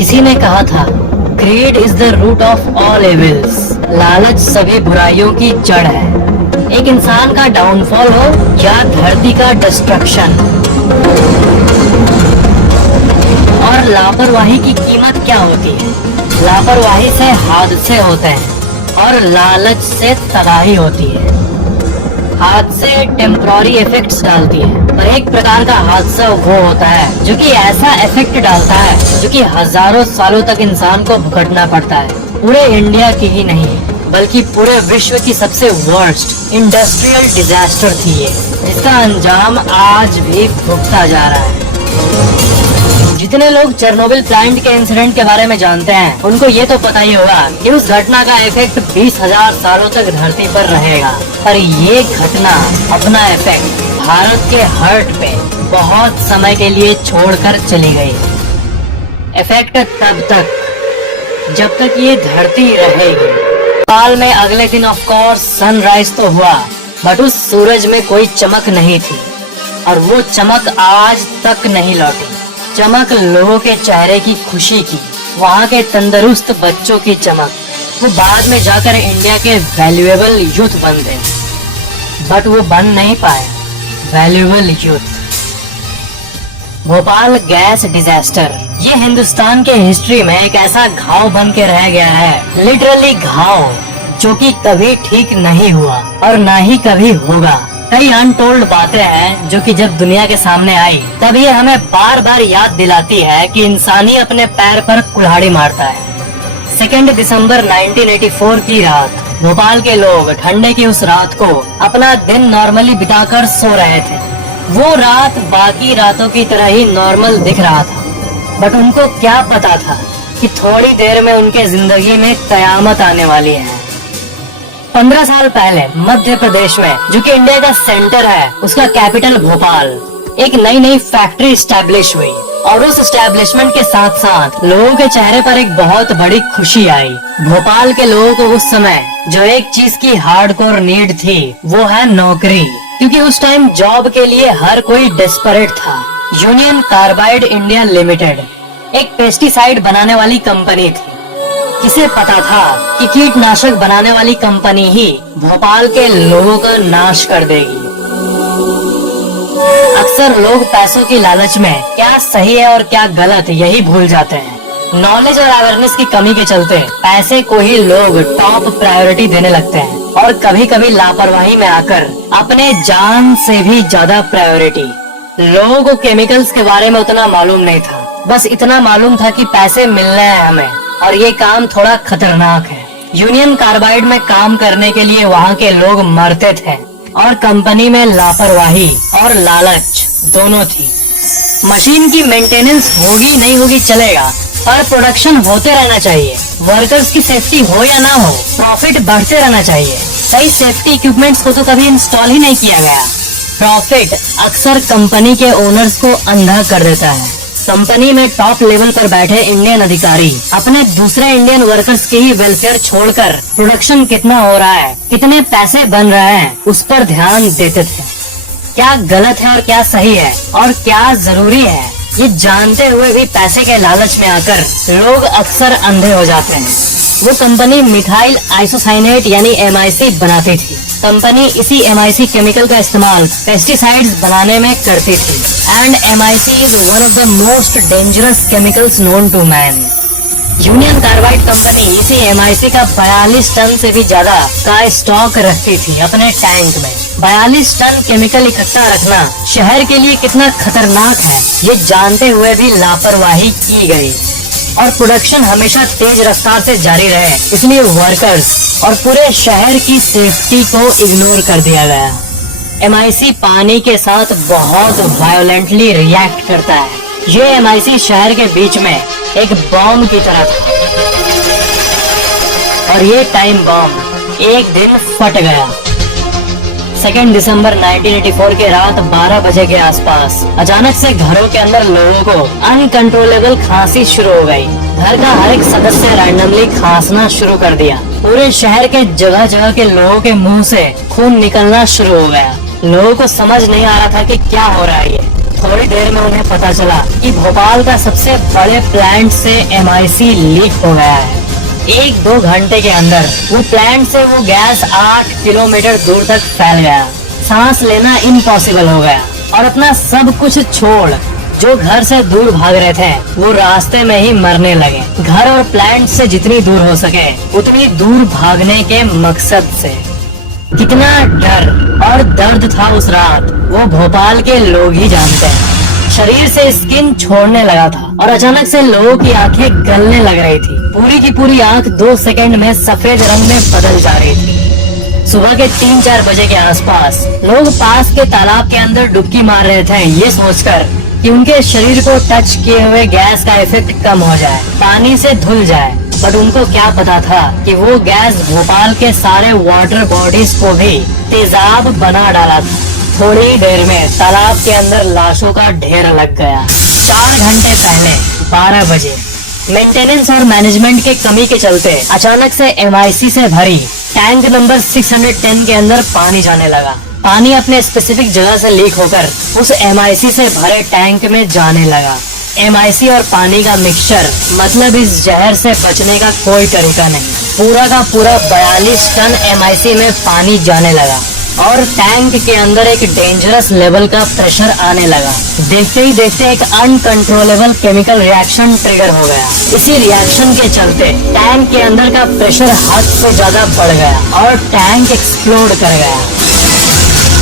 किसी ने कहा था, greed is the root of all evils. लालच सभी बुराइयों की जड़ है। एक इंसान का डाउनफॉल हो या धरती का डिस्ट्रक्शन। और लापरवाही की कीमत क्या होती है? लापरवाही से हादसे होते हैं और लालच से तबाही होती है। हादसे टेम्पररी इफेक्ट्स डालती है, पर एक प्रकार का हादसा वो होता है जो कि ऐसा इफेक्ट डालता है जो कि हजारों सालों तक इंसान को भुगतना पड़ता है। पूरे इंडिया की ही नहीं बल्कि पूरे विश्व की सबसे वर्स्ट इंडस्ट्रियल डिजास्टर थी ये, जिसका अंजाम आज भी भुगता जा रहा है। जितने लोग चेरनोबिल प्लांट के इंसिडेंट के बारे में जानते हैं, उनको ये तो पता ही होगा कि उस घटना का इफेक्ट 20,000 सालों तक धरती पर रहेगा। पर ये घटना अपना इफेक्ट भारत के हार्ट पे बहुत समय के लिए छोड़कर चली गई। इफेक्ट तब तक जब तक ये धरती रहेगी। साल में अगले दिन ऑफ कोर्स सनराइज तो हुआ, बट उस सूरज में कोई चमक नहीं थी और वो चमक आज तक नहीं लौटी। चमक लोगों के चेहरे की खुशी की, वहाँ के तंदुरुस्त बच्चों की चमक। वो बाद में जाकर इंडिया के वैल्यूएबल यूथ बन गए, बट वो बन नहीं पाए valuable youth. Bhopal gas disaster ये हिंदुस्तान के हिस्ट्री में एक ऐसा घाव बन के रह गया है, लिटरली घाव, जो कि कभी ठीक नहीं हुआ और ना ही कभी होगा। कई अनटोल्ड बातें हैं जो कि जब दुनिया के सामने आई तब ये हमें बार बार याद दिलाती है कि इंसान ही अपने पैर पर कुल्हाड़ी मारता है। 2 दिसंबर 1984 की रात भोपाल के लोग ठंडे की उस रात को अपना दिन नॉर्मली बिताकर सो रहे थे। वो रात बाकी रातों की तरह ही नॉर्मल दिख रहा था, बट उनको क्या पता था कि थोड़ी देर में उनके जिंदगी में कयामत आने वाली है। 15 साल पहले मध्य प्रदेश में, जो कि इंडिया का सेंटर है, उसका कैपिटल भोपाल, एक नई फैक्ट्री स्टैब्लिश हुई और उस स्टैब्लिशमेंट के साथ साथ लोगों के चेहरे पर एक बहुत बड़ी खुशी आई। भोपाल के लोगों को उस समय जो एक चीज की हार्डकोर नीड थी वो है नौकरी, क्योंकि उस टाइम जॉब के लिए हर कोई डेस्परेट था। यूनियन कार्बाइड इंडिया लिमिटेड एक पेस्टिसाइड बनाने वाली कंपनी थी। किसे पता था कि कीटनाशक बनाने वाली कंपनी ही भोपाल के लोगों का नाश कर देगी। अक्सर लोग पैसों की लालच में क्या सही है और क्या गलत यही भूल जाते हैं। नॉलेज और अवेयरनेस की कमी के चलते पैसे को ही लोग टॉप प्रायोरिटी देने लगते हैं और कभी कभी लापरवाही में आकर अपने जान से भी ज्यादा प्रायोरिटी। लोगों को केमिकल्स के बारे में उतना मालूम नहीं था, बस इतना मालूम था कि पैसे मिलने हैं हमें और ये काम थोड़ा खतरनाक है। यूनियन कार्बाइड में काम करने के लिए वहाँ के लोग मरते थे और कंपनी में लापरवाही और लालच दोनों थी। मशीन की मेंटेनेंस होगी नहीं होगी चलेगा, पर प्रोडक्शन होते रहना चाहिए। वर्कर्स की सेफ्टी हो या ना हो, प्रॉफिट बढ़ते रहना चाहिए। कई सेफ्टी इक्विपमेंट्स को तो कभी इंस्टॉल ही नहीं किया गया। प्रॉफिट अक्सर कंपनी के ओनर्स को अंधा कर देता है। कंपनी में टॉप लेवल पर बैठे इंडियन अधिकारी अपने दूसरे इंडियन वर्कर्स के ही वेलफेयर छोड़कर प्रोडक्शन कितना हो रहा है, कितने पैसे बन रहे हैं, उस पर ध्यान देते थे। क्या गलत है और क्या सही है और क्या जरूरी है, ये जानते हुए भी पैसे के लालच में आकर लोग अक्सर अंधे हो जाते हैं। वो कंपनी मिथाइल आइसोसाइनेट यानी MIC बनाती थी। कंपनी इसी MIC केमिकल का इस्तेमाल पेस्टिसाइड्स बनाने में करती थी। And MIC is one of the most dangerous chemicals known to man. Union Carbide company इसी MIC का 42 टन से भी ज्यादा का स्टॉक रखती थी अपने टैंक में। 42 टन केमिकल इकट्ठा रखना शहर के लिए कितना खतरनाक है, ये जानते हुए भी लापरवाही की गई और प्रोडक्शन हमेशा तेज रफ्तार से जारी रहे, इसलिए वर्कर्स और पूरे शहर की सेफ्टी को इग्नोर कर दिया गया। MIC पानी के साथ बहुत वायोलेंटली रिएक्ट करता है। ये MIC शहर के बीच में एक बॉम्ब की तरह था और ये टाइम बॉम्ब एक दिन फट गया। 2 दिसंबर 1984 के रात 12 बजे के आसपास अचानक से घरों के अंदर लोगों को अनकंट्रोलेबल खांसी शुरू हो गई। घर का हर एक सदस्य रैंडमली खांसना शुरू कर दिया। पूरे शहर के जगह जगह के लोगों के मुंह से खून निकलना शुरू हो गया। लोगों को समझ नहीं आ रहा था कि क्या हो रहा है ये। थोड़ी देर में उन्हें पता चला कि भोपाल का सबसे बड़े प्लांट से MIC लीक हो गया है। 1-2 घंटे के अंदर वो प्लांट से वो गैस 8 किलोमीटर दूर तक फैल गया। सांस लेना इम्पॉसिबल हो गया और अपना सब कुछ छोड़ जो घर से दूर भाग रहे थे वो रास्ते में ही मरने लगे। घर और प्लांट से जितनी दूर हो सके उतनी दूर भागने के मकसद से। कितना डर और दर्द था उस रात वो भोपाल के लोग ही जानते हैं। शरीर से स्किन छोड़ने लगा था और अचानक से लोगों की आंखें गलने लग रही थी। पूरी की पूरी आंख 2 सेकंड में सफेद रंग में बदल जा रही थी। सुबह के 3-4 बजे के आसपास लोग पास के तालाब के अंदर डुबकी मार रहे थे, ये सोचकर कि उनके शरीर को टच किए हुए गैस का इफेक्ट कम हो जाए, पानी से धुल जाए। बट उनको क्या पता था कि वो गैस भोपाल के सारे वाटर बॉडीज को भी तेजाब बना डाला था। थोड़ी देर में तालाब के अंदर लाशों का ढेर लग गया। 4 घंटे पहले 12 बजे मेंटेनेंस और मैनेजमेंट के कमी के चलते अचानक से MIC से भरी टैंक नंबर 610 के अंदर पानी जाने लगा। पानी अपने स्पेसिफिक जगह से लीक होकर उस MIC से भरे टैंक में जाने लगा। MIC और पानी का मिक्सचर, मतलब इस जहर से बचने का कोई तरीका नहीं। पूरा का पूरा 42 टन MIC में पानी जाने लगा और टैंक के अंदर एक डेंजरस लेवल का प्रेशर आने लगा। देखते ही देखते एक अनकंट्रोलेबल केमिकल रिएक्शन ट्रिगर हो गया। इसी रिएक्शन के चलते टैंक के अंदर का प्रेशर हद से ज्यादा बढ़ गया और टैंक एक्सप्लोड कर गया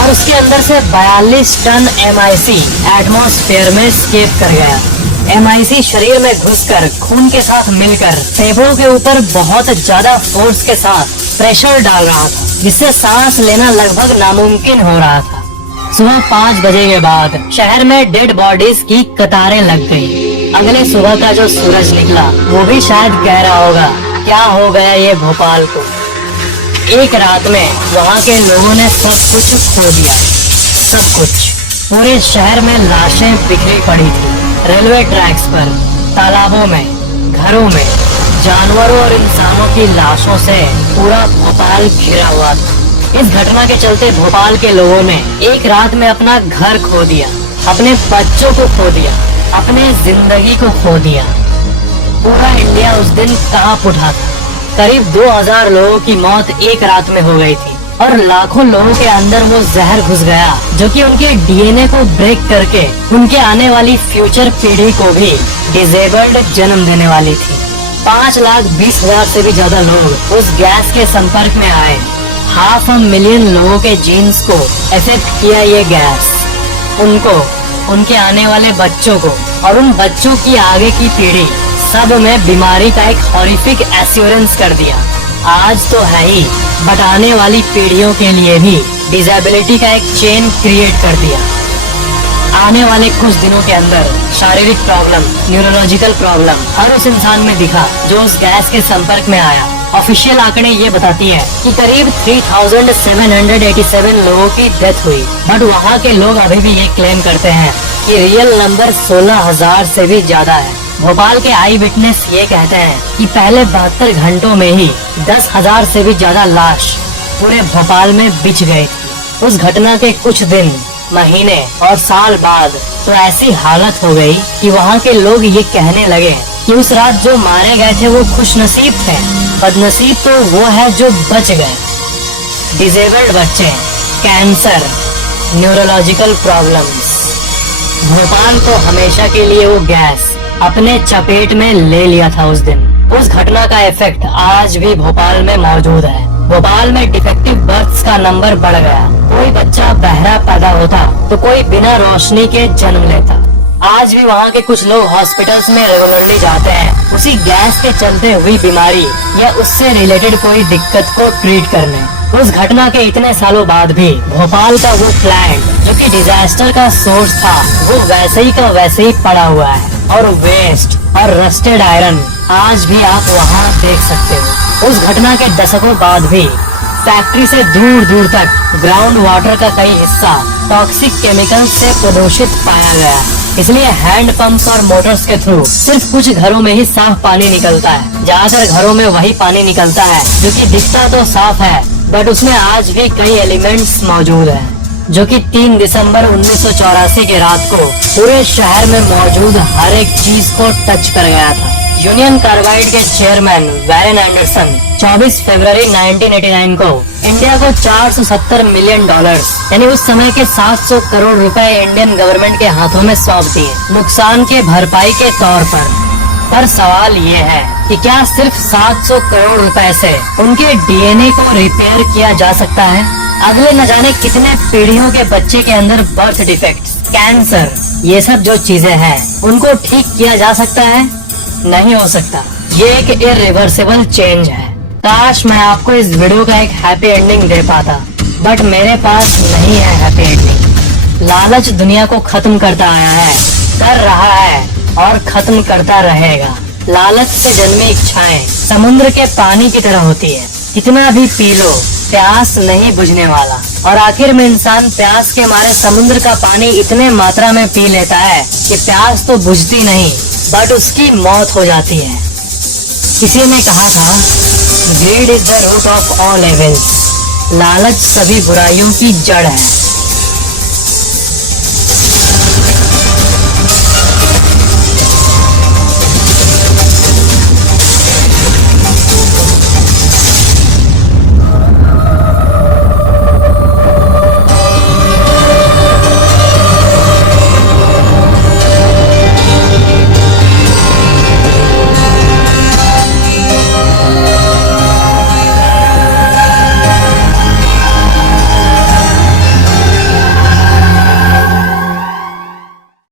और उसके अंदर से 42 टन MIC एटमॉस्फेयर में स्केप कर गया। MIC शरीर में घुसकर खून के साथ मिलकर फेफड़ों के ऊपर बहुत ज्यादा फोर्स के साथ प्रेशर डाल रहा था, जिससे सांस लेना लगभग नामुमकिन हो रहा था। सुबह 5 बजे के बाद शहर में डेड बॉडीज की कतारें लग गई। अगले सुबह का जो सूरज निकला वो भी शायद कह रहा होगा क्या हो गया ये भोपाल को। एक रात में वहाँ के लोगों ने सब कुछ खो दिया, सब कुछ। पूरे शहर में लाशें बिखरी पड़ी थी, रेलवे ट्रैक्स पर, तालाबों में, घरों में, जानवरों और इंसानों की लाशों से पूरा भोपाल घिरा हुआ था। इस घटना के चलते भोपाल के लोगों ने एक रात में अपना घर खो दिया, अपने बच्चों को खो दिया, अपने जिंदगी को खो दिया। पूरा इंडिया उस दिन कांप उठा था। करीब 2000 लोगों की मौत एक रात में हो गई थी और लाखों लोगों के अंदर वो जहर घुस गया जो कि उनके DNA को ब्रेक करके उनके आने वाली फ्यूचर पीढ़ी को भी डिसेबल्ड जन्म देने वाली थी। 5,20,000 से भी ज्यादा लोग उस गैस के संपर्क में आए। 500,000 लोगों के जीन्स को इफेक्ट किया ये गैस, उनको, उनके आने वाले बच्चों को और उन बच्चों की आगे की पीढ़ी, सब में बीमारी का एक हॉरिफिक एश्योरेंस कर दिया। आज तो है ही, बट आने वाली पीढ़ियों के लिए भी डिसेबिलिटी का एक चेन क्रिएट कर दिया। आने वाले कुछ दिनों के अंदर शारीरिक प्रॉब्लम, न्यूरोलॉजिकल प्रॉब्लम हर उस इंसान में दिखा जो उस गैस के संपर्क में आया। ऑफिशियल आंकड़े ये बताती है कि करीब 3787 लोगों की डेथ हुई, बट वहाँ के लोग अभी भी ये क्लेम करते हैं कि रियल नंबर 16,000 से भी ज्यादा है। भोपाल के आई विटनेस ये कहते हैं कि पहले 72 घंटों में ही 10,000 से भी ज्यादा लाश पूरे भोपाल में बिछ गई थी। उस घटना के कुछ दिन, महीने और साल बाद तो ऐसी हालत हो गई कि वहाँ के लोग ये कहने लगे कि उस रात जो मारे गए थे वो खुशनसीब थे, बदनसीब तो वो है जो बच गए। डिसेबल्ड बच्चे, कैंसर, न्यूरोलॉजिकल प्रॉब्लम्स। भोपाल को हमेशा के लिए वो गैस अपने चपेट में ले लिया था उस दिन। उस घटना का इफेक्ट आज भी भोपाल में मौजूद है। भोपाल में डिफेक्टिव बर्थ्स का नंबर बढ़ गया। कोई बच्चा बहरा पैदा होता तो कोई बिना रोशनी के जन्म लेता। आज भी वहाँ के कुछ लोग हॉस्पिटल्स में रेगुलरली जाते हैं उसी गैस के चलते हुई बीमारी या उससे रिलेटेड कोई दिक्कत को ट्रीट करने। उस घटना के इतने सालों बाद भी भोपाल का वो प्लांट जो कि डिजास्टर का सोर्स था वो वैसे ही का वैसे ही पड़ा हुआ है और वेस्ट और रस्टेड आयरन आज भी आप वहाँ देख सकते हो। उस घटना के दशकों बाद भी फैक्ट्री से दूर दूर तक ग्राउंड वाटर का कई हिस्सा टॉक्सिक केमिकल से प्रदूषित पाया गया। इसलिए हैंड पंप्स और मोटर्स के थ्रू सिर्फ कुछ घरों में ही साफ पानी निकलता है। ज्यादातर घरों में वही पानी निकलता है जो कि दिखता तो साफ है, बट उसमें आज भी कई एलिमेंट्स मौजूद है। जो कि 3 दिसंबर 1984 की रात को पूरे शहर में मौजूद हर एक चीज को टच कर गया था। यूनियन कार्बाइड के चेयरमैन वैरेन एंडरसन 24 फरवरी 1989 को इंडिया को $470 मिलियन यानी उस समय के 700 करोड़ रुपए इंडियन गवर्नमेंट के हाथों में सौंप दिए नुकसान के भरपाई के तौर पर सवाल ये है कि क्या सिर्फ 700 करोड़ रुपए से उनके डीएनए को रिपेयर किया जा सकता है? अगले न जाने कितने पीढ़ियों के बच्चे के अंदर बर्थ डिफेक्ट, कैंसर, ये सब जो चीजें हैं उनको ठीक किया जा सकता है? नहीं हो सकता। ये एक इरिवर्सिबल चेंज है। काश मैं आपको इस वीडियो का एक हैप्पी एंडिंग दे पाता, बट मेरे पास नहीं है हैप्पी एंडिंग। लालच दुनिया को खत्म करता आया है, कर रहा है और खत्म करता रहेगा। लालच से जन्मी इच्छाएं समुद्र के पानी की तरह होती है, कितना भी पी लो प्यास नहीं बुझने वाला। और आखिर में इंसान प्यास के मारे समुद्र का पानी इतने मात्रा में पी लेता है कि प्यास तो बुझती नहीं बट उसकी मौत हो जाती है। किसी ने कहा था, greed is the root of all evils. लालच सभी बुराइयों की जड़ है।